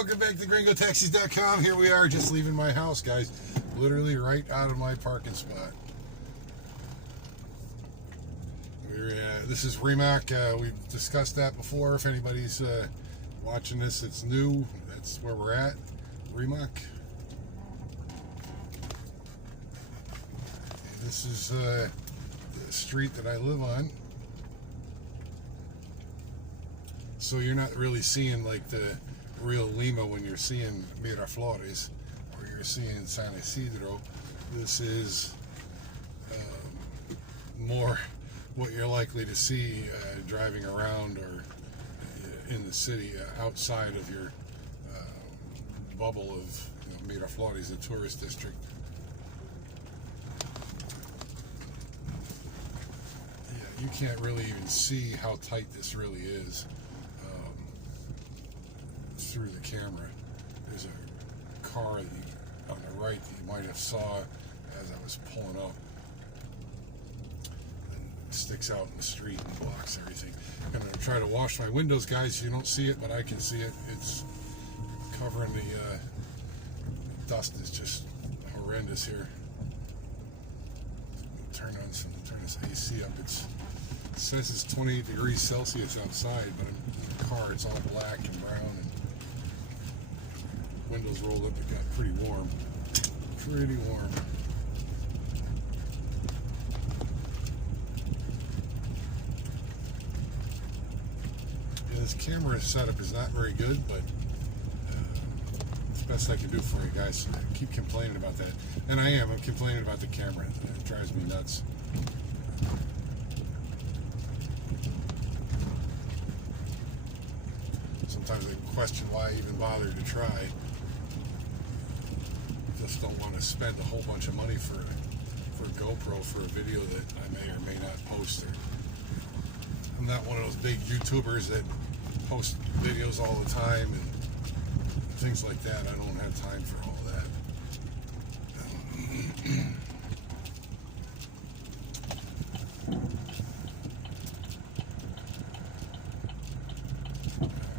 welcome back to gringotaxis.com. Here we are, just leaving my house, guys. Literally right out of my parking spot. This is Rímac. We've discussed that before. If anybody's watching this, it's new. That's where we're at, Rímac. And this is the street that I live on. So you're not really seeing like the real Lima when you're seeing Miraflores or you're seeing San Isidro. This is more what you're likely to see driving around or in the city outside of your bubble of Miraflores, the tourist district. Yeah, you can't really even see how tight this really is through the camera. There's a car on the right that you might have saw as I was pulling up. It sticks out in the street and blocks everything. I'm going to try to wash my windows, guys. You don't see it, but I can see it. It's covering the dust is just horrendous here. Turn this AC up. It says it's 28 degrees Celsius outside, but in the car it's all black and brown and windows rolled up. It got pretty warm. Pretty warm. Yeah, this camera setup is not very good, but it's the best I can do for you guys. I keep complaining about that. And I'm complaining about the camera. It drives me nuts. Sometimes I question why I even bothered to try. Just don't want to spend a whole bunch of money for a GoPro for a video that I may or may not post. I'm not one of those big YouTubers that post videos all the time and things like that. I don't have time for all that.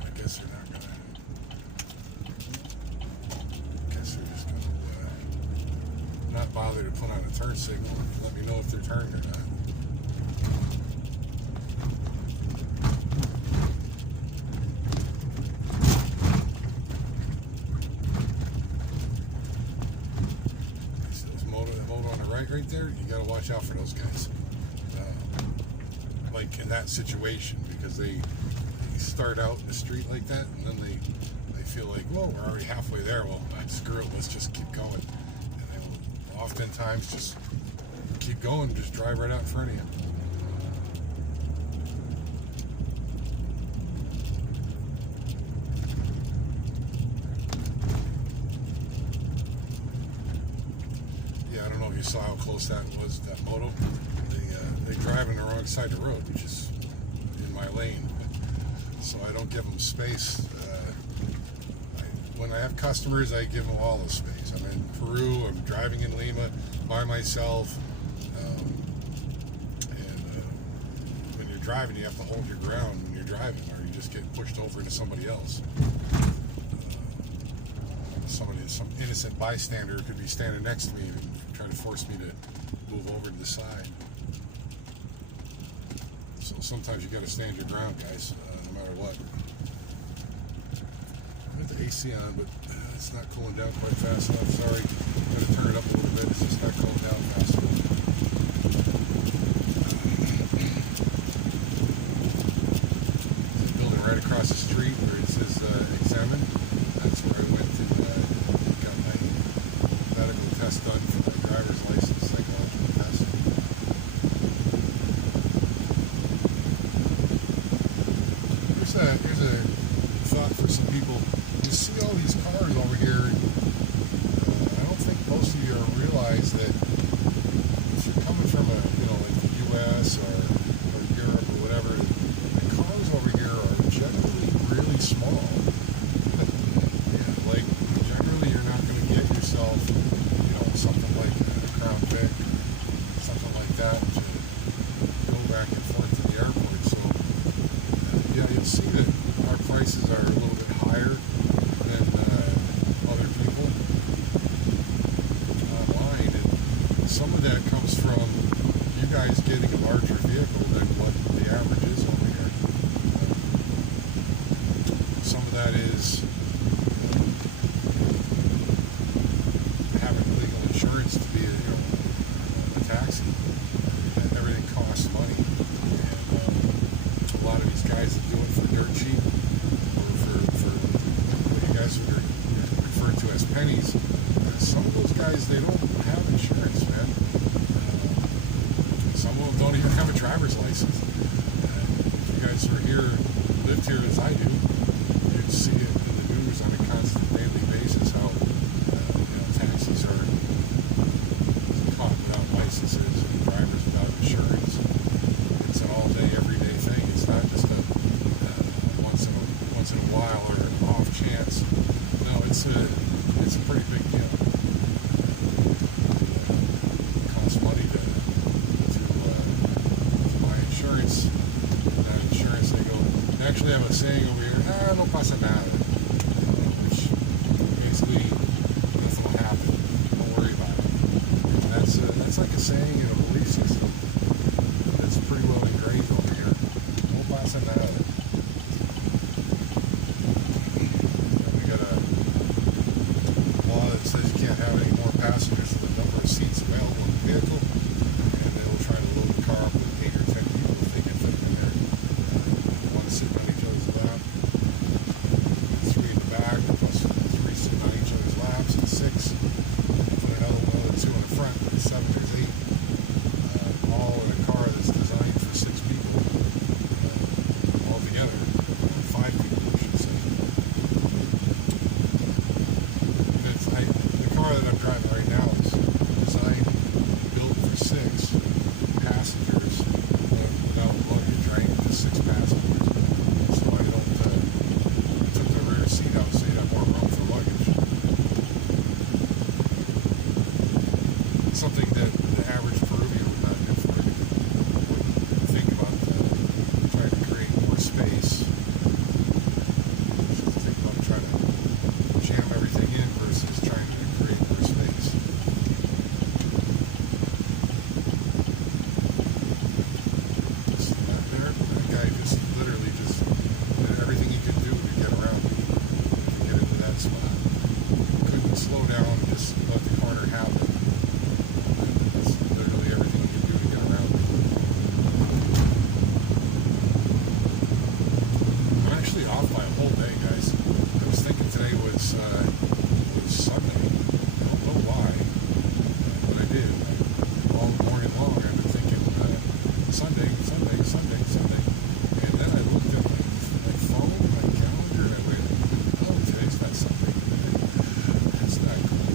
I guess they're not gonna. Not bother to put on a turn signal and let me know if they're turned or not. See those moto on the right there? You gotta watch out for those guys. Like in that situation, because they start out in the street like that and then they feel like, whoa, we're already halfway there. Well, screw it, let's just keep going. Oftentimes just keep going, just drive right out in front of you. Yeah, I don't know if you saw how close that was, that moto. They drive on the wrong side of the road, which is in my lane. So I don't give them space. When I have customers, I give them all the space. I'm in Peru, I'm driving in Lima by myself. When you're driving, you have to hold your ground when you're driving, or you just get pushed over into somebody else. Some innocent bystander could be standing next to me and try to force me to move over to the side. So sometimes you got to stand your ground, guys, no matter what. I got the AC on, but it's not cooling down quite fast enough. Sorry, I'm going to turn it up a little bit. It's just not cooling down fast enough. This building right across the street where it says Examine. That's where I went and got my medical test done for my driver's license, psychological test. Here's a thought for some people. You see all these cars over here, and I don't think most of you realize that if you're coming from like the U.S. or Europe or whatever, the cars over here are generally really small. Yeah, like generally you're not going to get yourself, something like a Crown Vic, something like that to go back and forth to the airport. So yeah, you'll see that our prices are a little bit higher than because having legal insurance to be a taxi, everything costs money, and a lot of these guys that do it for dirt cheap, or for what you guys are referred to as pennies, some of those guys, they don't have insurance, man. Some of them don't even have a driver's license. If you guys are here, lived here as I do, you'd see it in the news on a constant daily basis how taxis are caught without licenses and drivers without insurance. It's an all-day, everyday thing. It's not just a once in a while or an off chance. No, it's a pretty big deal. It costs money to buy insurance. Not insurance, they actually have a saying over here, no pasa nada, which basically nothing will happen. Don't worry about it. And that's like a saying in a belief system that's pretty well ingrained over here. No pasa nada. We got a law that says you can't have any more passengers than the number of seats available in the vehicle, and they will try to load the car up with 8 or 10 people if they can fit them in there. They want to sit on each other's lap. 3 in the back, plus 3 sitting on each other's laps, and 6. Put another 2 in the front, but 7 there's 8. All in a car that's designed for 6 people altogether. 5 people, I should say. The car that I'm driving right now is designed, built for 6 passengers without luggage, right? Just 6 passengers. So I took the rear seat out so you'd have more room for luggage. Something that the average Peruvian would not do for it. Wouldn't think about trying to create more space. Just think about trying to jam everything in versus trying to create more space. That guy just literally did everything he could do to get around me, to get into that spot. Couldn't slow down, just let the corner happen. That's literally everything he could do to get around me. I'm actually off by a whole day, guys. I was thinking today was Sunday. I don't know why, but I did. All morning long I've been thinking Sunday. And then I looked at my phone, my calendar, and I went, oh, today's not Sunday. That's not cool.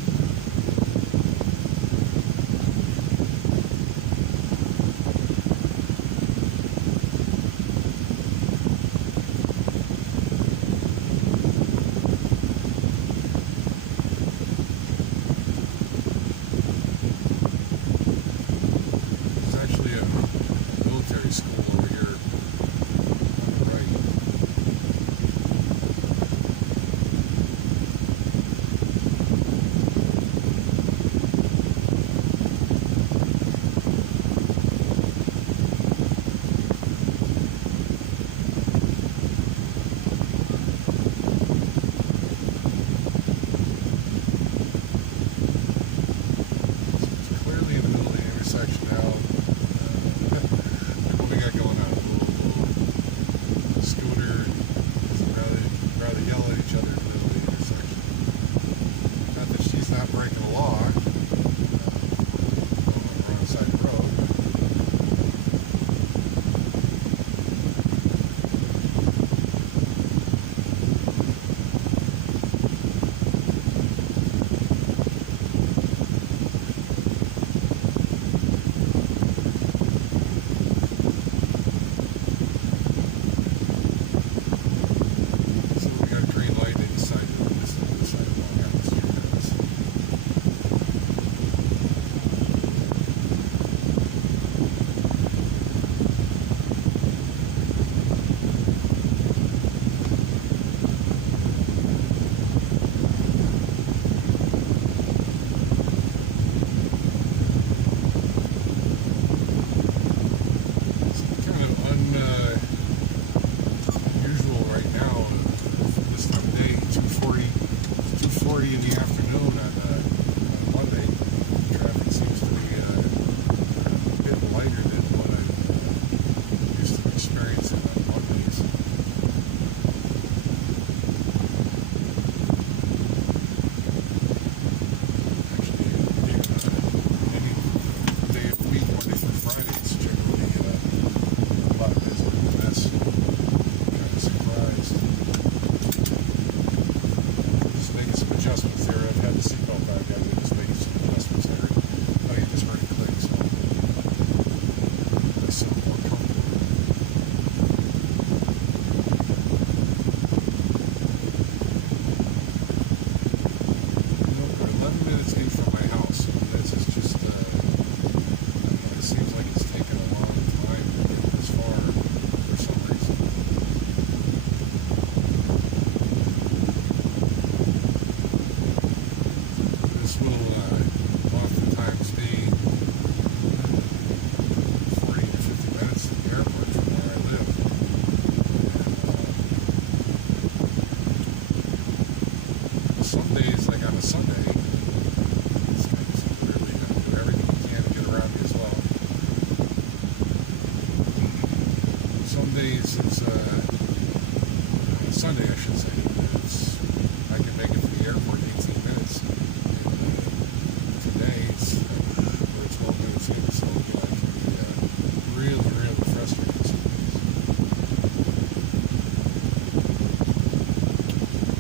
6:40 in the afternoon on Monday. Traffic seems to be a bit lighter than what I used to experience on Mondays. Actually, any day of the week, Monday through Friday, it's generally a lot busier than this. Kind of surprised. Just making some adjustments there. I've had the seatbelt back. I was just making some adjustments there. Oh, you just heard it click, so I sound more comfortable. We're 11 minutes in from my house. This is just, it seems like it's taken a long time to get this far for some reason. This will oftentimes be 40 to 50 minutes to the airport from where I live. And some days, like on a Sunday, these guys really do everything you can to get around me as well. Some days it's on a Sunday, I should say, I can make it to the airport in 18 minutes. Today we're 12 minutes in, so I can be really, really frustrated some days.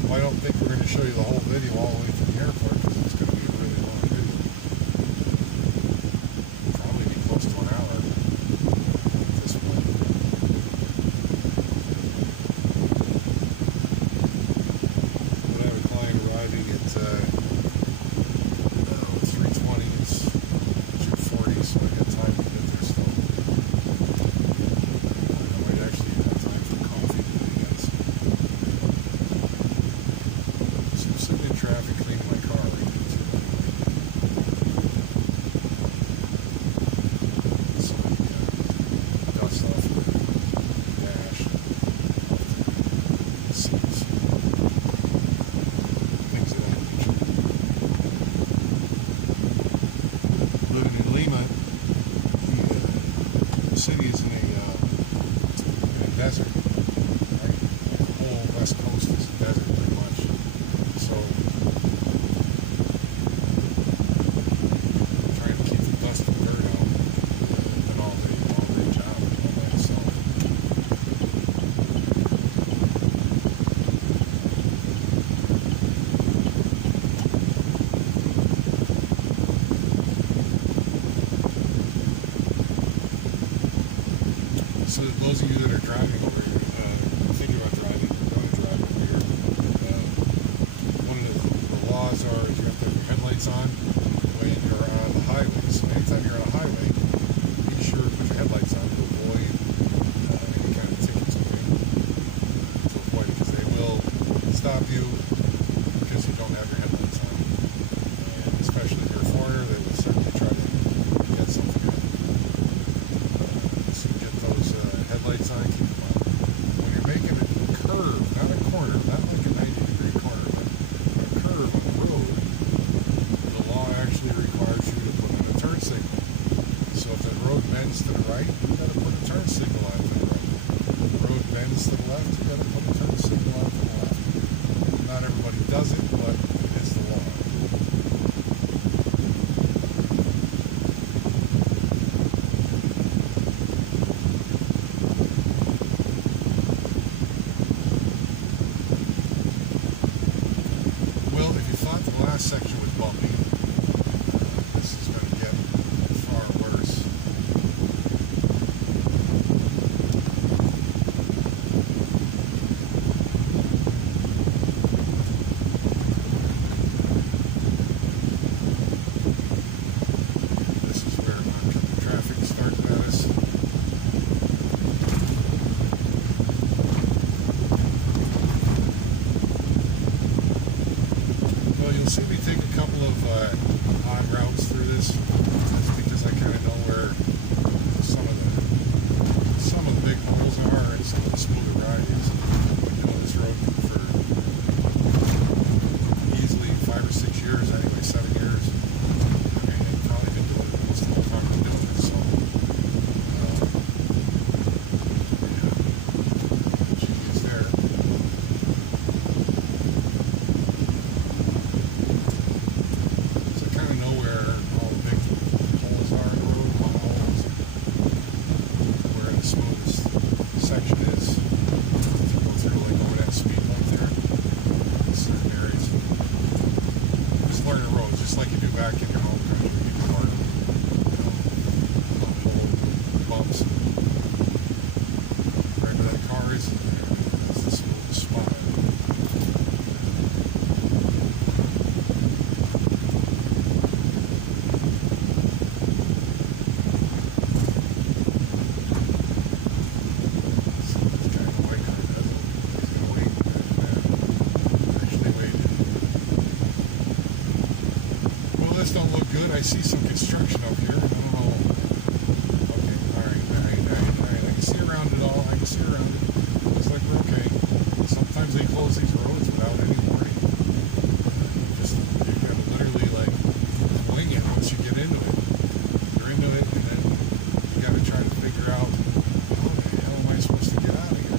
Well, I don't think we're going to show you the whole video all the way to the airport because it's going to be a really long video. Probably be close to an hour at this point. But I have a client arriving at 3:20. It's 2:40, so I got time to get there still. I might actually have time for coffee today, guys. So I'm sitting in traffic cleaning my car right now, too. So dust off the dash, off the seats, things of that nature. Living in Lima, the city is in a desert. Right? The whole west coast is a desert, pretty much. So, trying to keep the dust and dirt out, an all-day job all by itself. So those of you that are driving over here, thinking about driving, going to drive over here, one of the laws are is you have to have your headlights on when you're on the highway. So anytime you're on a highway, be sure to put your headlights on to avoid any kind of tickets, okay? To avoid it, because they will stop you because you don't have your headlights on. And especially if you're a foreigner, they will certainly try to get something out of you. So get those headlights on, keep them on. When you're making a curve, not a corner, not like a 90-degree corner, but a curve on the road, the law actually requires you to put on a turn signal. So if the road bends to the right, you got to put a turn signal on to the road. If the road bends to the left, you got to put a turn signal on to the left. Not everybody does it, but it is the law. Well, if you thought the last section was bumpy, this is going to get far worse. This is where oncoming traffic starts at us. Well, you'll see me take a couple of odd routes through this. That's because I kind of know where some of the big holes are and some of the smoother ride is. You know this road for easily 5 just like you do back in your home country. You park, little bumps right where that car is. That's this little spot. Don't look good. I see some construction up here. I don't know. Okay, alright. I can see around it all. I can see around it. Looks like we're okay. Sometimes they close these roads without any warning. You gotta literally like wing it once you get into it. You're into it, and then you gotta try to figure out how the hell am I supposed to get out of here?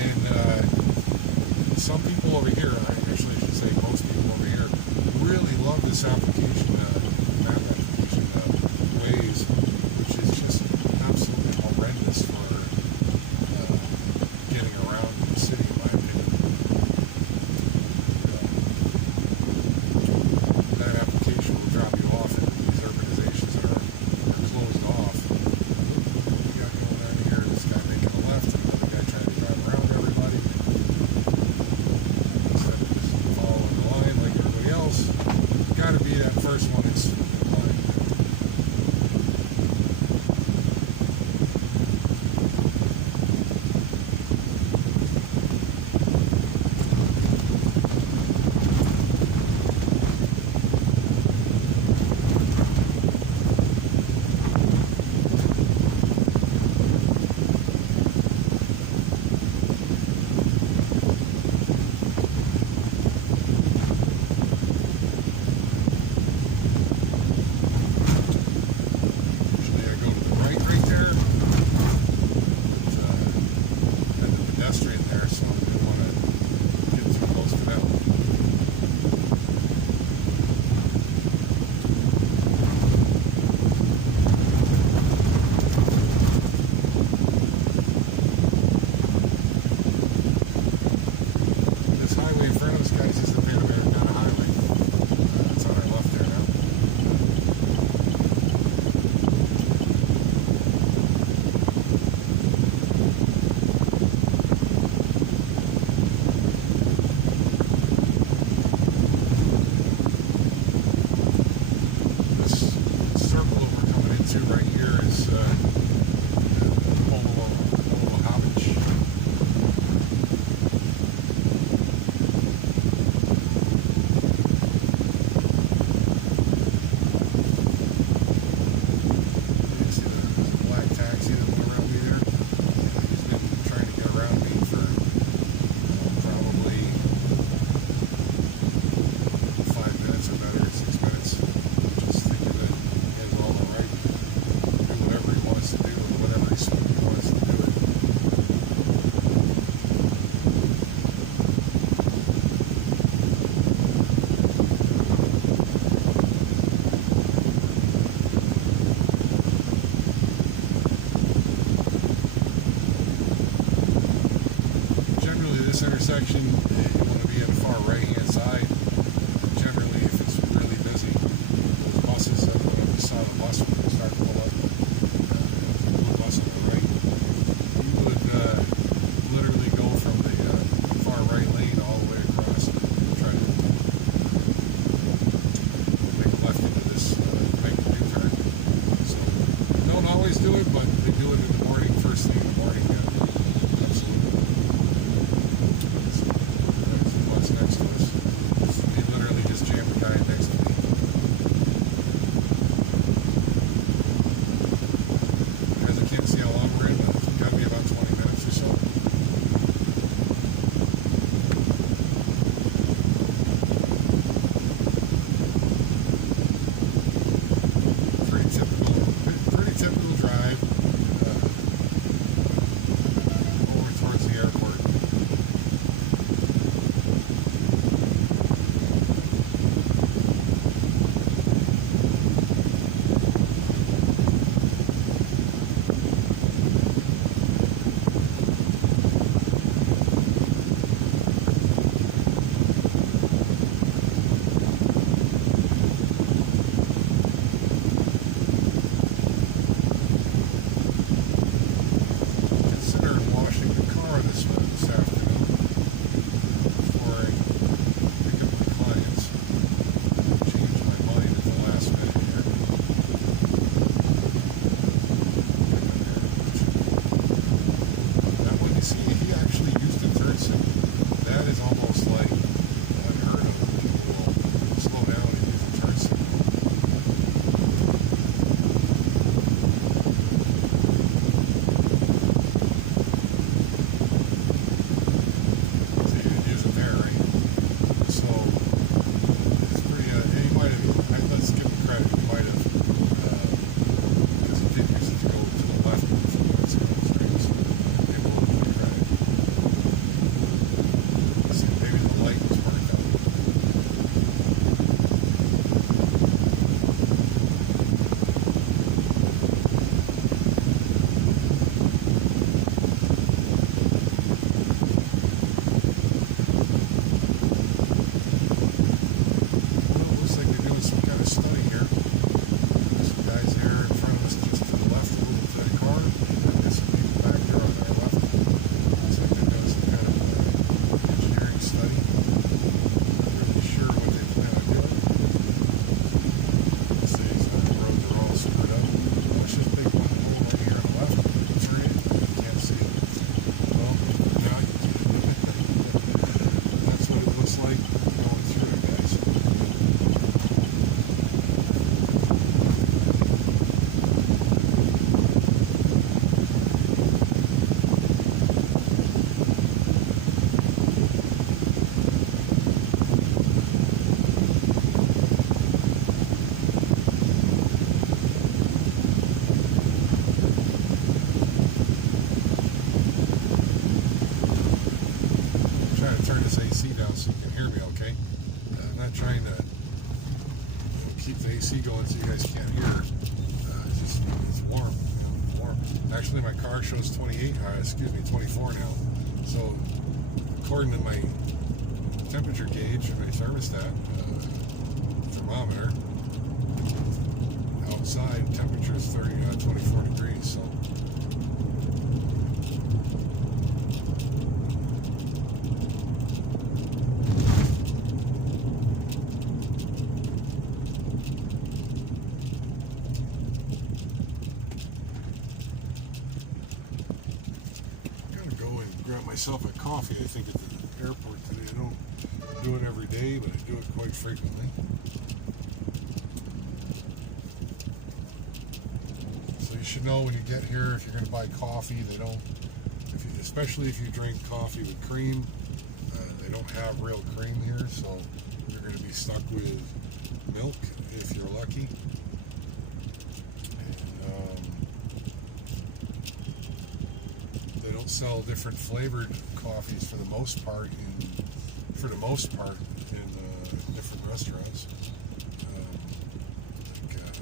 And some people over here, actually I should say most people over here, really love this application, map application, Waze, which is just absolutely horrendous for getting around the city, in my opinion. That application will drop you off into these urbanizations that are closed off. What we got going on here? This guy making a left, and another guy trying to drive around everybody. Instead of just following the line like everybody else. Got to be that first one that's fine. not trying to keep the AC going so you guys can't hear. It's warm. Warm. Actually, my car shows 24 now. So, according to my temperature gauge, my thermostat, thermometer, outside temperature is 24 degrees. So. Grab myself a coffee, I think, at the airport today. I don't do it every day, but I do it quite frequently. So you should know when you get here, if you're going to buy coffee, they don't, especially if you drink coffee with cream, they don't have real cream here, so you're going to be stuck with milk if you're lucky. They don't sell different flavored coffees for the most part in different restaurants.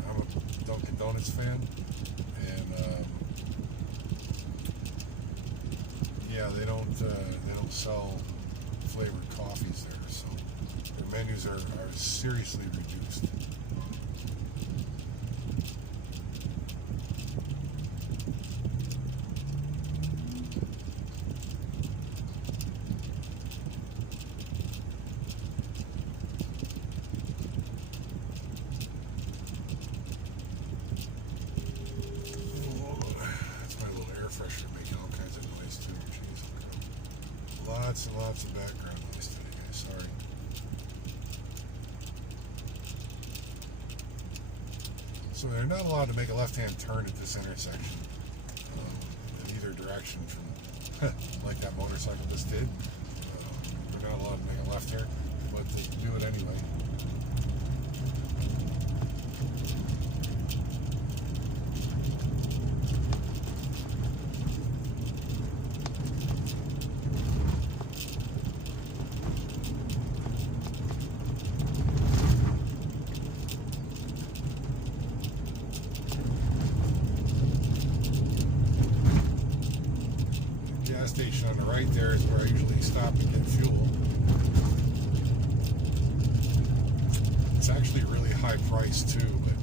I'm a Dunkin' Donuts fan, and yeah, they don't sell flavored coffees there, so their menus are seriously reduced. Lots and lots of background noise today, guys. Sorry. So they're not allowed to make a left-hand turn at this intersection in either direction from like that motorcycle just did. They're not allowed to make a left here, but they do it anyway. Station on the right there is where I usually stop and get fuel. It's actually a really high price too, but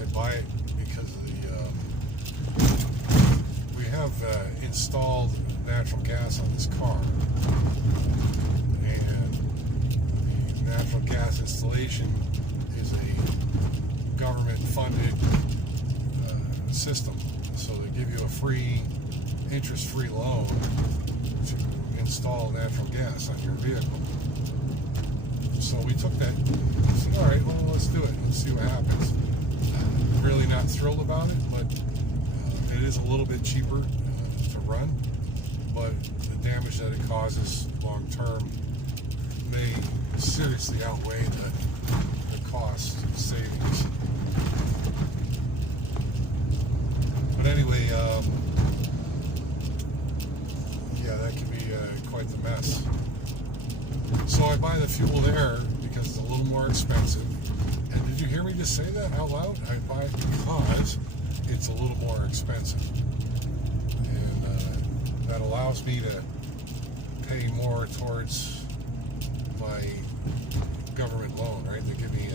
I buy it because of we have installed natural gas on this car, and the natural gas installation is a government-funded system, so they give you a free interest-free loan to install natural gas on your vehicle. So we took that and said, all right, well, let's do it. Let's see what happens. Really not thrilled about it, but it is a little bit cheaper to run, but the damage that it causes long-term may seriously outweigh the cost savings. But anyway, yeah, that can be quite the mess. So I buy the fuel there because it's a little more expensive. And did you hear me just say that out loud? I buy it because it's a little more expensive. And that allows me to pay more towards my government loan, right? They give me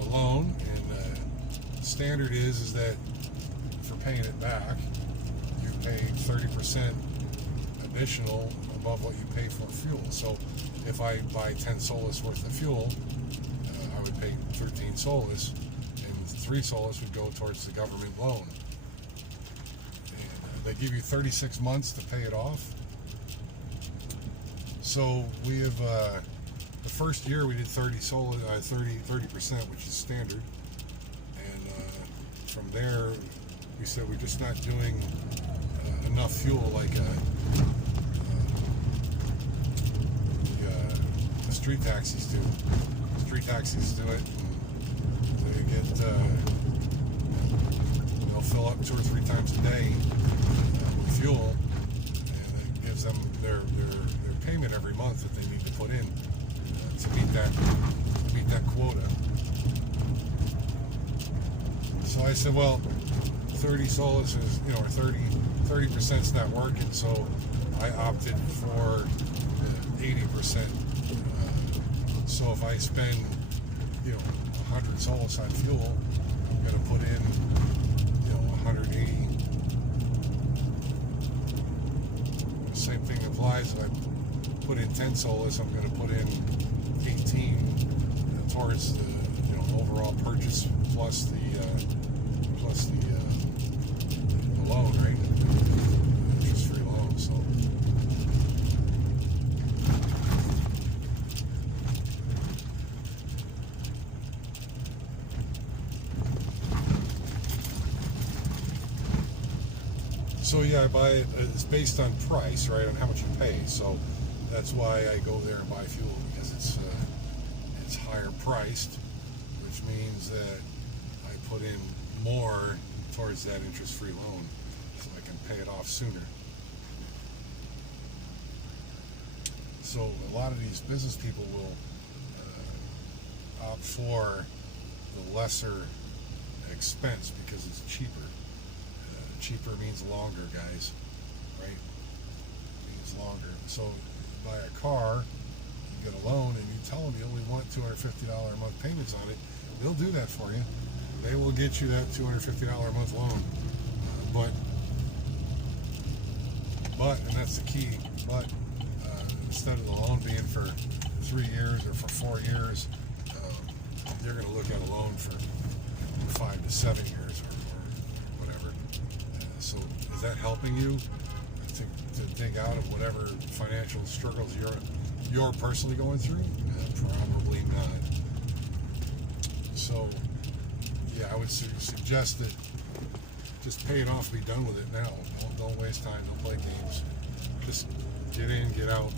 a loan, and standard is that for paying it back, you pay 30% additional above what you pay for fuel. So if I buy 10 solas worth of fuel, I would pay 13 solas, and 3 solas would go towards the government loan. And they give you 36 months to pay it off. So we have the first year we did 30%, which is standard, and from there we said we're just not doing enough fuel like the street taxis do. Street taxis do it, and they get they'll fill up 2 or 3 times a day with fuel, and it gives them their payment every month that they need to put in to meet meet that quota. So I said, well, 30 solas is, or 30% is not working, so I opted for 80%. So if I spend, 100 solas on fuel, I'm going to put in, 180. Same thing applies if I put in 10 solas, I'm going to put in 18 towards the, overall purchase plus the loan, right? Interest-free loan. So yeah, I buy it. It's based on price, right? On how much you pay. So that's why I go there and buy fuel, because it's higher priced, which means that I put in more towards that interest-free loan, so I can pay it off sooner. So a lot of these business people will opt for the lesser expense because it's cheaper. Cheaper means longer, guys, right? It means longer. So you buy a car, you get a loan, and you tell them you only want $250 a month payments on it, they'll do that for you. They will get you that $250 a month loan. But, and that's the key, but instead of the loan being for 3 years or for 4 years, you're going to look at a loan for 5 to 7 years or whatever. So is that helping you to dig out of whatever financial struggles you're personally going through? Probably not. So yeah, I would suggest that just pay it off, be done with it now. Don't waste time, don't play games. Just get in, get out.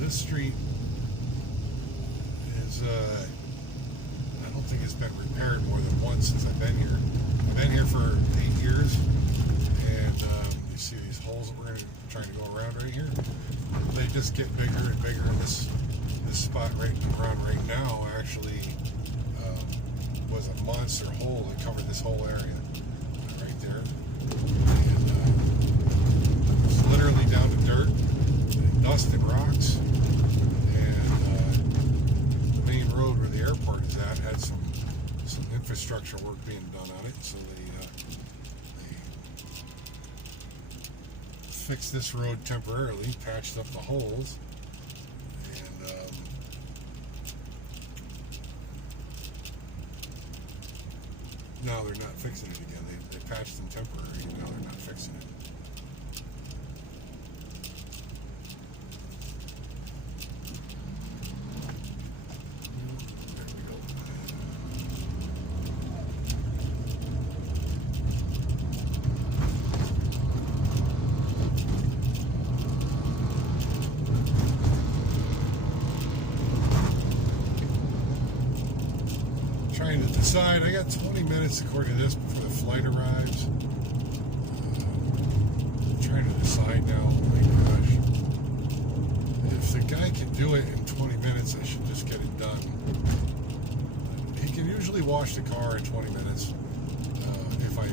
This street is, I don't think it's been repaired more than once since I've been here. I've been here for 8 years, and you see these holes that we're trying to go around right here? They just get bigger and bigger. This spot right right now actually was a monster hole that covered this whole area right there. And it's literally down to dirt, dust and rocks. Road where the airport is at had some infrastructure work being done on it, so they fixed this road temporarily, patched up the holes, and now they're not fixing it again. They patched them temporarily, and now they're not fixing it. Trying to decide. I got 20 minutes according to this before the flight arrives. Trying to decide now. Oh my gosh. If the guy can do it in 20 minutes, I should just get it done. He can usually wash the car in 20 minutes. If I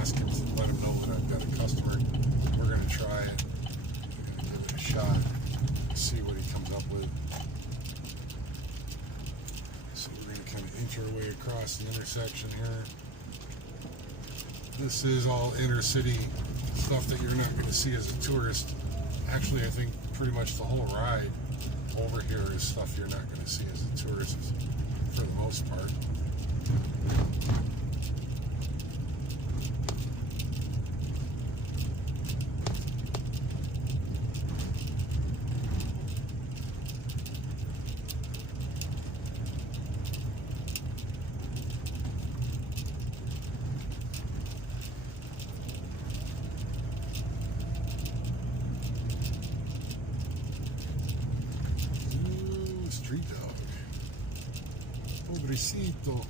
ask him to let him know that I've got a customer, we're going to try it. We're going to give it a shot. See what he comes up with. Inch our way across the intersection here. This is all inner city stuff that you're not going to see as a tourist. Actually, I think pretty much the whole ride over here is stuff you're not going to see as a tourist for the most part. Pobrecito.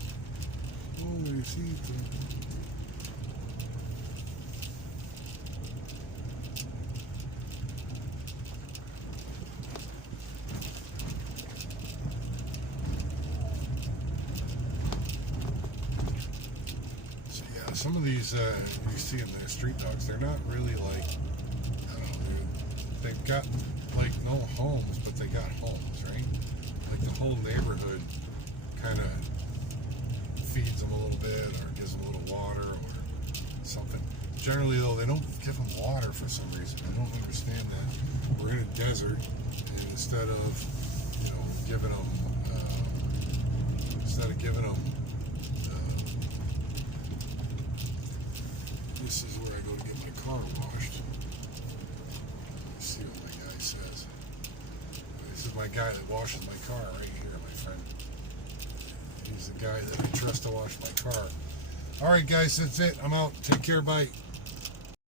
Pobrecito. So yeah, some of these you see in the street dogs, they're not really like, I don't know, they've got like no homes, but they got homes, right? Like the whole neighborhood kind of feeds them a little bit or gives them a little water or something. Generally, though, they don't give them water for some reason. I don't understand that. We're in a desert, and instead of giving them, this is where I go to get my car washed. Let's see what my guy says. This is my guy that washes my car right here, my friend. He's the guy that I trust to wash my car. All right, guys, that's it. I'm out. Take care. Bye.